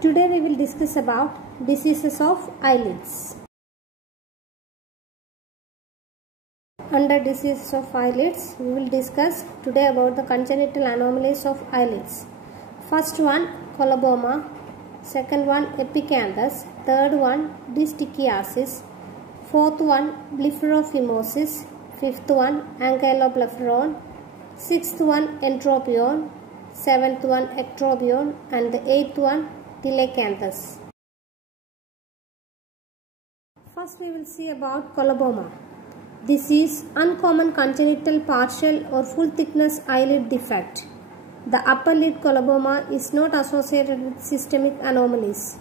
Today we will discuss about diseases of eyelids. Under diseases of eyelids, we will discuss today about the congenital anomalies of eyelids. First one, coloboma. Second one, epicanthus. Third one, dystichiasis. Fourth one, blepharophimosis. Fifth one, ankyloblepharon. Sixth one, entropion. Seventh one, ectropion. And the eighth one, telecanthus. First we will see about coloboma. This is uncommon congenital partial or full thickness eyelid defect. The upper lid coloboma is not associated with systemic anomalies,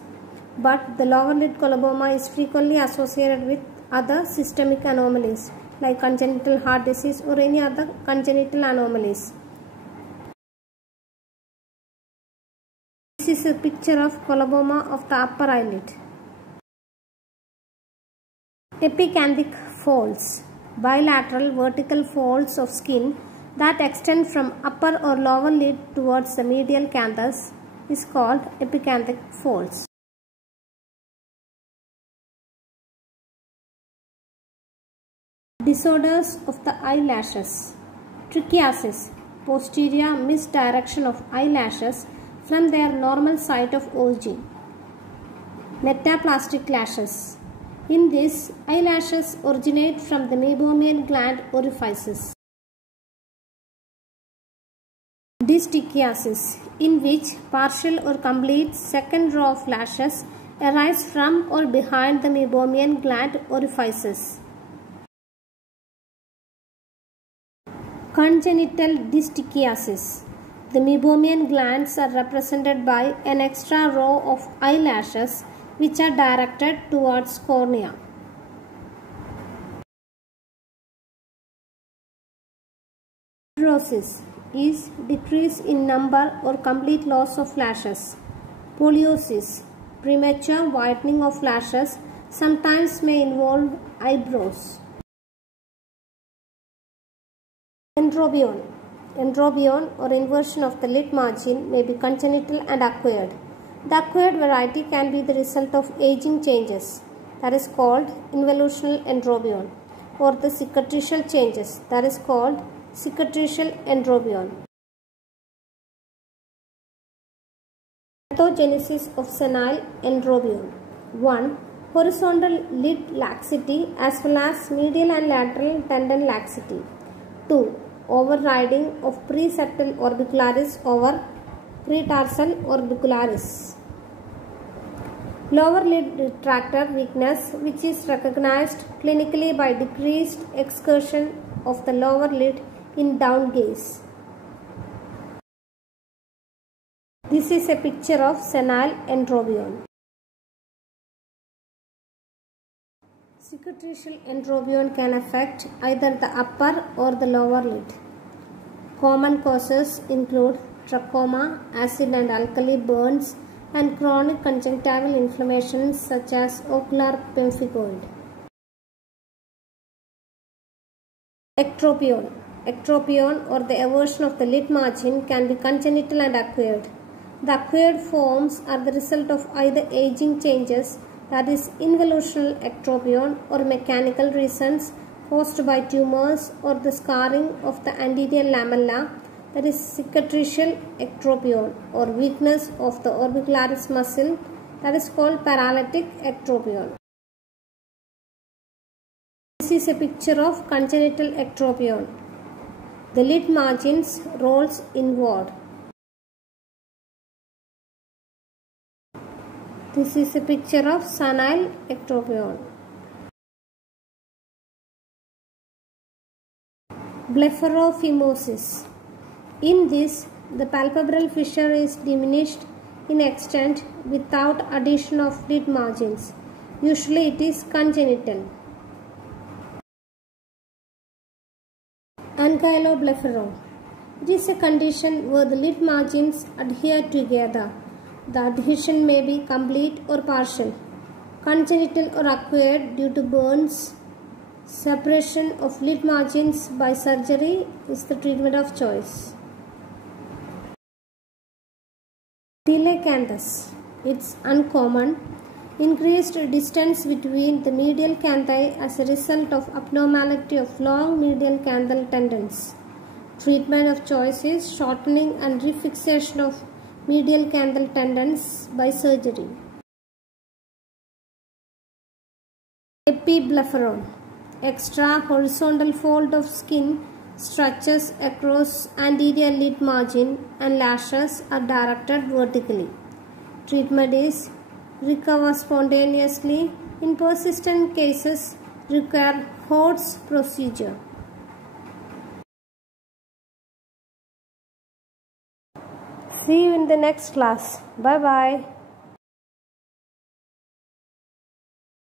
but the lower lid coloboma is frequently associated with other systemic anomalies like congenital heart disease or any other congenital anomalies. This is a picture of coloboma of the upper eyelid. Epicanthic folds, bilateral vertical folds of skin that extend from upper or lower lid towards the medial canthus is called epicanthic folds. Disorders of the eyelashes. Trichiasis, posterior misdirection of eyelashes from their normal site of origin. Metaplastic lashes. In this, eyelashes originate from the meibomian gland orifices. Dystichiasis, in which partial or complete second row of lashes arise from or behind the meibomian gland orifices. Congenital dystichiasis. The meibomian glands are represented by an extra row of eyelashes which are directed towards cornea. Fibrosis is decrease in number or complete loss of lashes. Poliosis, premature whitening of lashes, sometimes may involve eyebrows. Entropion or inversion of the lid margin may be congenital and acquired. The acquired variety can be the result of aging changes, that is called involutional entropion, or the cicatricial changes, that is called cicatricial entropion. Pathogenesis of senile entropion. 1. Horizontal lid laxity as well as medial and lateral tendon laxity. 2. Overriding of preseptal orbicularis over pretarsal orbicularis. Lower lid retractor weakness, which is recognized clinically by decreased excursion of the lower lid in down gaze. This is a picture of senile entropion. Cicatricial entropion can affect either the upper or the lower lid. Common causes include trachoma, acid and alkali burns, and chronic conjunctival inflammations such as ocular pemphigoid. Ectropion or the eversion of the lid margin can be congenital and acquired. The acquired forms are the result of either aging changes, that is involutional ectropion, or mechanical reasons caused by tumors or the scarring of the anterior lamella, that is cicatricial ectropion, or weakness of the orbicularis muscle, that is called paralytic ectropion. This is a picture of congenital ectropion. The lid margins rolls inward. This is a picture of senile ectropion. Blepharophimosis. In this, the palpebral fissure is diminished in extent without addition of lid margins. Usually it is congenital. Ankyloblepharon. It is a condition where the lid margins adhere together. The adhesion may be complete or partial, congenital or acquired due to burns. Separation of lid margins by surgery is the treatment of choice. Telecanthus. It's uncommon. Increased distance between the medial canthi as a result of abnormality of long medial canthal tendons. Treatment of choice is shortening and refixation of medial canthal tendons by surgery. Epiblepharon. Extra horizontal fold of skin stretches across anterior lid margin and lashes are directed vertically. Treatment is recover spontaneously. In persistent cases, require Holt's procedure. See you in the next class. Bye bye.